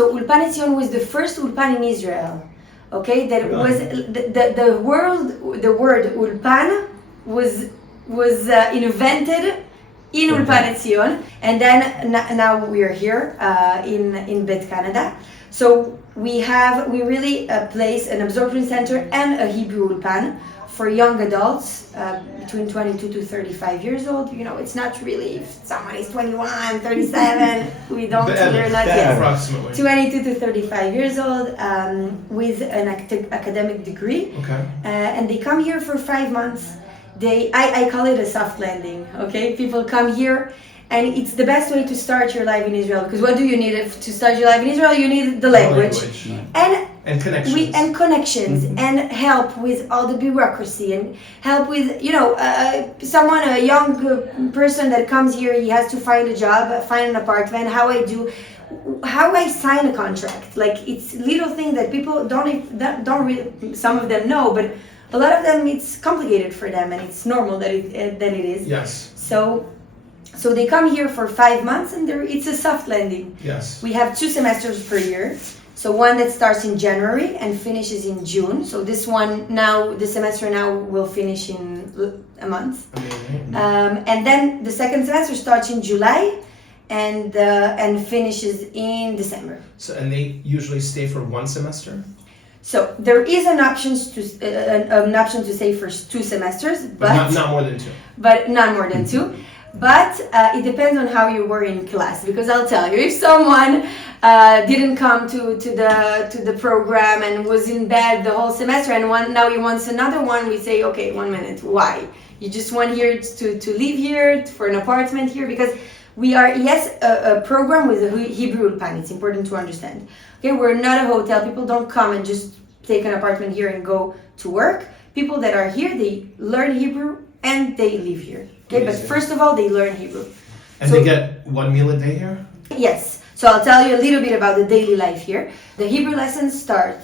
So Ulpanετ지온 was the first ulpan in Israel. Okay, that was the word ulpan was invented in Ulpanετ지온, and then now we are here in Bet Canada. So we really place an absorption center and a Hebrew ulpan for young adults between 22 to 35 years old. You know, it's not really if someone is 21, 37, we're not yet. Approximately. 22 to 35 years old with an academic degree. Okay. And they come here for 5 months. I call it a soft landing, okay? People come here and it's the best way to start your life in Israel, because what do you need to start your life in Israel? You need the language. And connections. And help with all the bureaucracy, and help with, you know, a young person that comes here, he has to find a job, find an apartment, how I sign a contract. Like, it's little things that people don't really, some of them know, but a lot of them, it's complicated for them, and it's normal that it is. Yes. So they come here for 5 months, and it's a soft landing. Yes. We have 2 semesters per year. So one that starts in January and finishes in June. So this one now, the semester now will finish in a month. And then the second semester starts in July and finishes in December. So, and they usually stay for 1 semester? So there is an option to stay for 2 semesters, but not more than 2. But not more than 2. But it depends on how you were in class, because I'll tell you, if someone didn't come to the program and was in bed the whole semester, and now he wants another one, we say, okay, 1 minute, why? You just want here to live here for an apartment here, because we are, yes, a program with a Hebrew ulpan. It's important to understand. Okay, we're not a hotel. People don't come and just take an apartment here and go to work. People that are here, they learn Hebrew and they live here. Okay, but first of all, they learn Hebrew. And they get 1 meal a day here? Yes. So I'll tell you a little bit about the daily life here. The Hebrew lessons start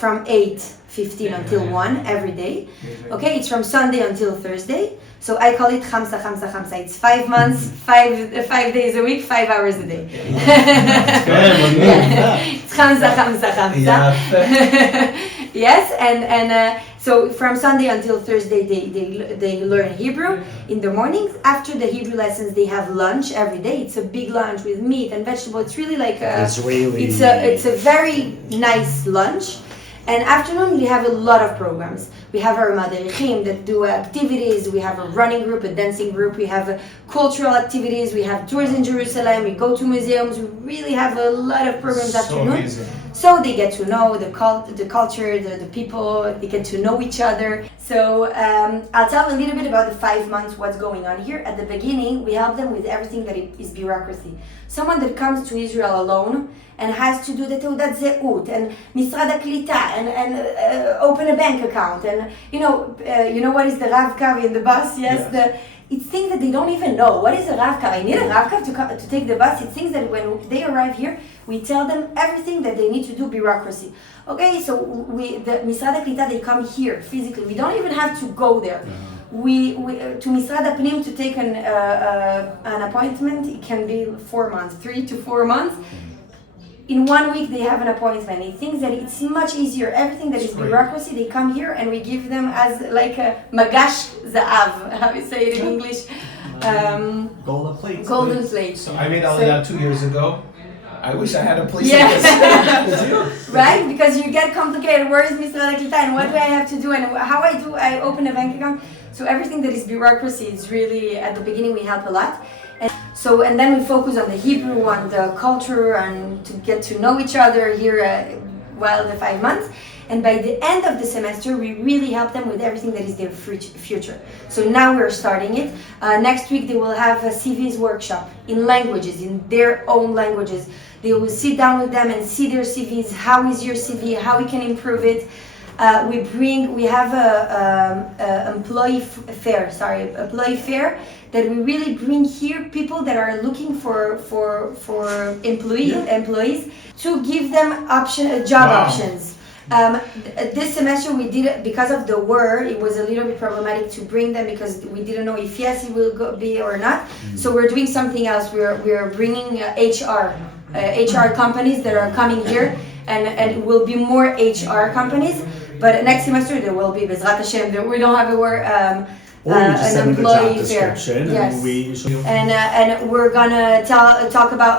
from 8:15 until 1 every day. Okay, it's from Sunday until Thursday. So I call it Khamsa Khamsa Khamsa. It's 5 months, 5 days a week, 5 hours a day. It's Khamsa Khamsa Khamsa. Yes, and so from Sunday until Thursday they learn Hebrew in the mornings. After the Hebrew lessons, they have lunch every day. It's a big lunch with meat and vegetables. It's really like it's a very nice lunch. And afternoon, we have a lot of programs. We have our madarichim that do activities. We have a running group, a dancing group. We have cultural activities. We have tours in Jerusalem. We go to museums. We really have a lot of programs afternoon. Amazing. So they get to know the culture, the people. They get to know each other. So I'll tell a little bit about the 5 months, what's going on here. At the beginning, we help them with everything that is bureaucracy. Someone that comes to Israel alone and has to do the תעודת זהות and משרד הקליטה and open a bank account, and you know what is the Rav-Kav in the bus? Yes. It's things that they don't even know. What is a Rav-Kav? I need a Rav-Kav to take the bus. It's things that when they arrive here, we tell them everything that they need to do, bureaucracy. Okay, so the משרד הקליטה, they come here physically. We don't even have to go there. We to משרד הפנים to take an appointment, it can be 4 months, 3 to 4 months. In 1 week they have an appointment. He thinks that it's much easier. Everything that is bureaucracy, they come here and we give them as like a magash za'av. How do you say it in English? Golden plate. Golden plate. So I made Aliyah 2 years ago. I wish I had a place Yes. like this. Right? Because you get complicated. Where is Mr. Alakita and what do I have to do and how I open a bank account? So everything that is bureaucracy is really, at the beginning we help a lot. And then we focus on the Hebrew, on the culture, and to get to know each other here while the 5 months. And by the end of the semester, we really help them with everything that is their future. So now we're starting it. Next week, they will have a CVs workshop in languages, in their own languages. They will sit down with them and see their CVs. How is your CV? How we can improve it? We have a employee fair that we really bring here people that are looking for employees to give them job options. This semester we did it because of the war. It was a little bit problematic to bring them because we didn't know if yes it will be or not. So we're doing something else. We're bringing HR HR companies that are coming here, and it will be more HR companies. But next semester there will be Bezrat Hashem. We don't have a word. Or you just send an them the job employee fair. description, Yes. and we show you. And we're gonna talk about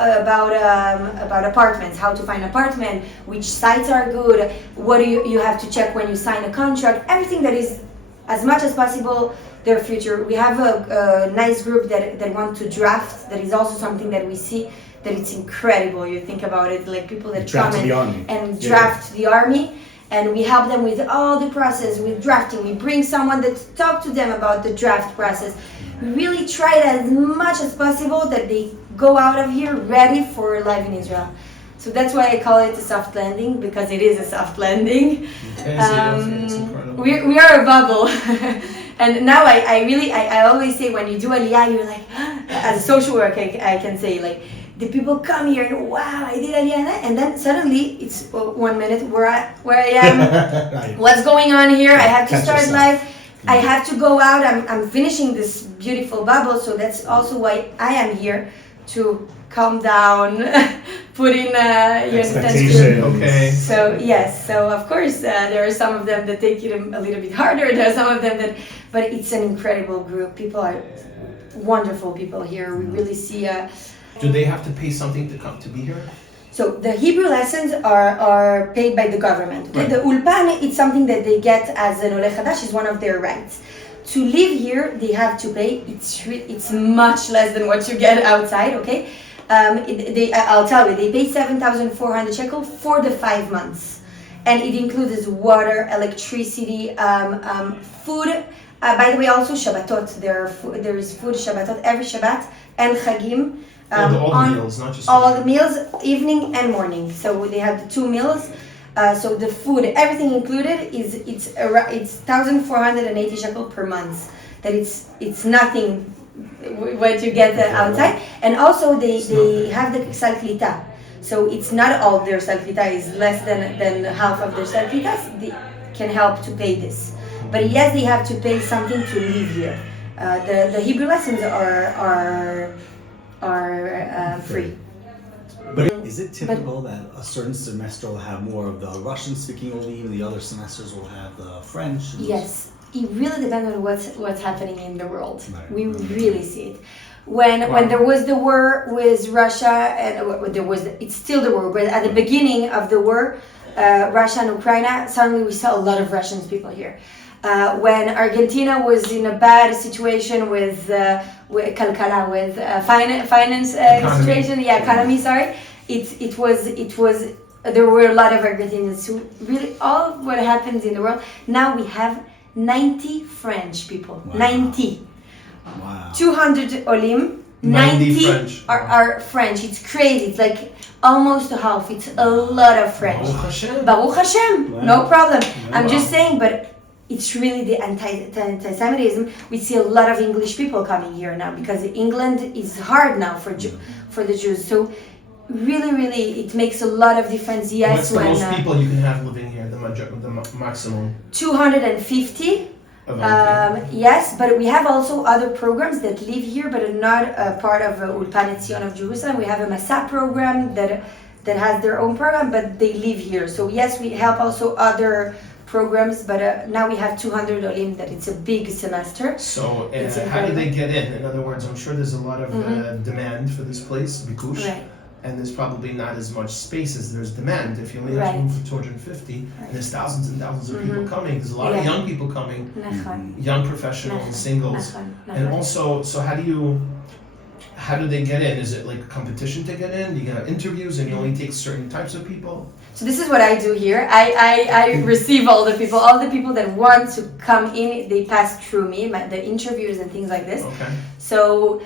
apartments, how to find apartment, which sites are good, what do you have to check when you sign a contract, everything that is as much as possible their future. We have a nice group that want to draft. That is also something that we see that it's incredible. You think about it, like people that Draft come the army. and draft the army. And we help them with all the process, with drafting. We bring someone that talk to them about the draft process. We really try as much as possible that they go out of here ready for life in Israel. So that's why I call it a soft landing, because it is a soft landing. It's incredible. We are a bubble. And now I always say, when you do Aliyah, you're like, as a social worker, I can say, like, the people come here and wow, I did Aliyah, and then suddenly it's 1 minute where I am, Right. what's going on here? I have to Catch start yourself. live. I have to go out. I'm finishing this beautiful bubble, so that's also why I am here, to calm down, put in you understand. Expectation. Okay. So yes, so of course there are some of them that take it a little bit harder. There are some of them that, but it's an incredible group. People are wonderful people here. We really see. Do they have to pay something to come to be here? So the Hebrew lessons are paid by the government. Okay? Right. The ulpan, it's something that they get as an oleh chadash, is one of their rights. To live here, they have to pay. It's much less than what you get outside. Okay, I'll tell you, they pay 7,400 shekel for the 5 months, and it includes water, electricity, food. By the way, also Shabbatot. There is food Shabbatot every Shabbat and Chagim. All the meals, not just all the meals, evening and morning. So they have the 2 meals. So the food, everything included, it's 1,480 shekel per month. That it's nothing what you get outside. And also they have the sal klita. So it's not all their sal klita is less than half of their sal klita. They can help to pay this. But yes, they have to pay something to live here. The Hebrew lessons are free. But is it typical that a certain semester will have more of the Russian-speaking Olim, the other semesters will have the French? Yes, it really depends on what's happening in the world. Right. We really see it. When there was the war with Russia, and it's still the war, but at the beginning of the war, Russia and Ukraine, suddenly we saw a lot of Russian people here. When Argentina was in a bad situation with finance situation, economy. Sorry, it was there were a lot of Argentinians who really all of what happens in the world. Now we have 90 French people. Wow. 90. Wow. 200 Olim. 90 French. Are French. It's crazy. It's like almost a half. It's a lot of French. Baruch Hashem. Baruch Hashem. Wow. No problem. I'm Wow. just saying, but it's really the anti-Semitism. We see a lot of English people coming here now because England is hard now for the Jews. So really, it makes a lot of difference. Yes, What's the most people you can have living here? The maximum 250. of everything? Yes, but we have also other programs that live here but are not a part of UlpanEtzion of Jerusalem. We have a Masa program that has their own program, but they live here. So yes, we help also other programs, but now we have 200 Olim, that it's a big semester. So It's how do they incredible. get in? In other words, I'm sure there's a lot of demand for this place, Bikush, Right. and there's probably not as much space as there's demand. If you only have Right. room for 250, and there's thousands and thousands of people coming, there's a lot of Yeah. young people coming, Nachon. young professionals, singles, Nachon. and also, so how do they get in? Is it like a competition to get in? You have interviews and you only take certain types of people? So this is what I do here. I receive all the people that want to come in, they pass through me, the interviews and things like this. Okay. So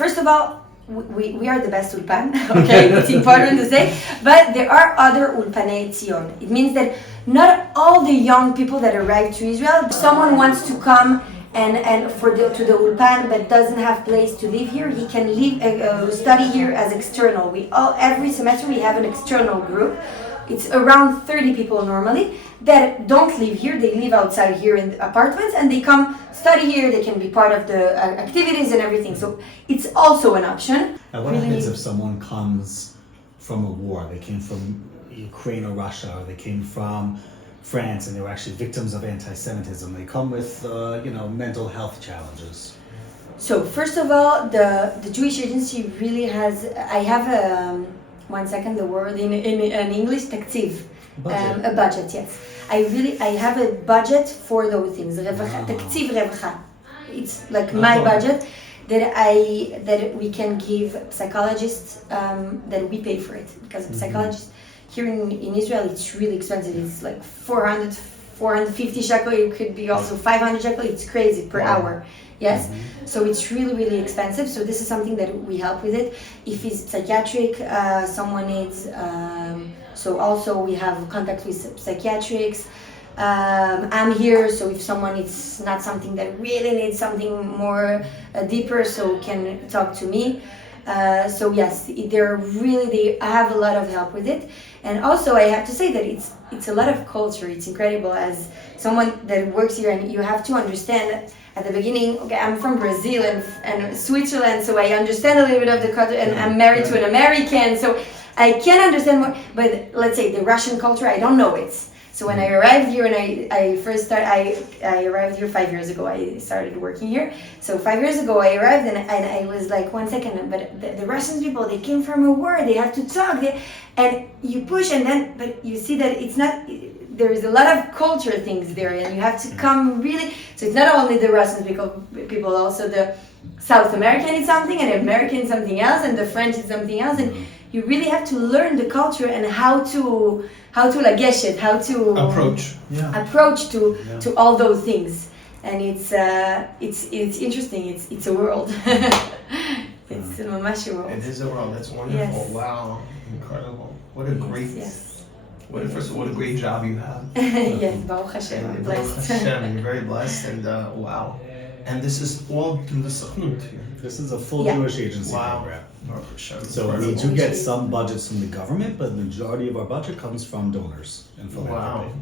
first of all, we are the best ulpan, okay? It's important to say, but there are other ulpanετzion. It means that not all the young people that arrive to Israel, someone wants to come and to the ulpan but doesn't have place to live here, he can study here as external. Every semester we have an external group. It's around 30 people normally that don't live here. They live outside here in the apartments and they come study here. They can be part of the activities and everything. So it's also an option. And what happens if someone comes from a war. They came from Ukraine or Russia, or they came from France, and they were actually victims of anti-Semitism. They come with, mental health challenges. So first of all, the Jewish Agency really has. I have the word in English, taktiv, Budget. a budget. Yes, I have a budget for those things. Taktiv revacha. It's like my budget that we can give psychologists that we pay for it, because psychologists here in Israel it's really expensive. It's like 450 shekel. It could be also 500 shekel. It's crazy per hour. Yes, so it's really expensive. So this is something that we help with it. If it's psychiatric, someone needs. So also we have contact with psychiatrics. I'm here, so if someone it's not something that really needs something more deeper, so can talk to me. So yes, they have a lot of help with it. And also I have to say that it's a lot of culture. It's incredible as someone that works here, and you have to understand at the beginning, okay, I'm from Brazil and Switzerland, so I understand a little bit of the culture, and I'm married to an American, so I can understand more. But let's say the Russian culture, I don't know it. So when I arrived here, and I arrived here 5 years ago. I started working here. So 5 years ago I arrived, and I was like, 1 second, but the Russian people, they came from a war, they have to talk, and you push, but you see that it's not, there is a lot of culture things there, and you have to come really, so it's not only the Russian people, also the South American is something, and American is something else, and the French is something else, and you really have to learn the culture and how to lagesh it, how to approach to all those things, and it's interesting. It's a world. It's mamash a world. It is a world. That's wonderful. Yes. Wow, incredible. What a great. Yes. What a great job you have. Yes, Baruch Hashem, I'm Baruch blessed. Hashem, you're very blessed, and wow. And this is all through the Sachnut here. This is a full Jewish agency program. Baruch Hashem. So we do get some budgets from the government, but the majority of our budget comes from donors and philanthropy. Wow.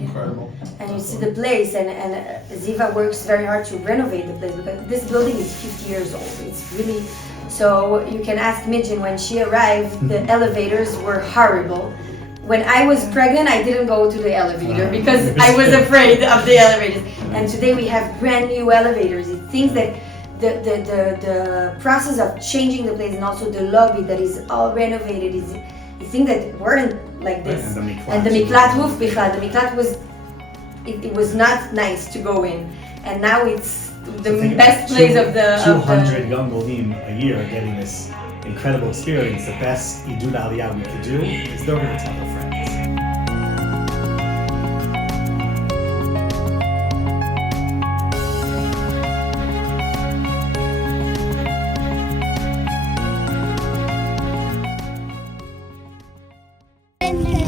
Incredible. And you see the place, and Ziva works very hard to renovate the place, because this building is 50 years old. It's really, so you can ask Midjin, when she arrived, the elevators were horrible. When I was pregnant, I didn't go to the elevator because I was afraid of the elevators. And today we have brand new elevators. It things that the process of changing the place, and also the lobby that is all renovated, is things that weren't like this. And the miklat roof, the miklat was, it was not nice to go in, and now it's the best place of the 200 young golim a year getting this incredible experience. The best idud aliyah we could do is they're going to tell their friends. And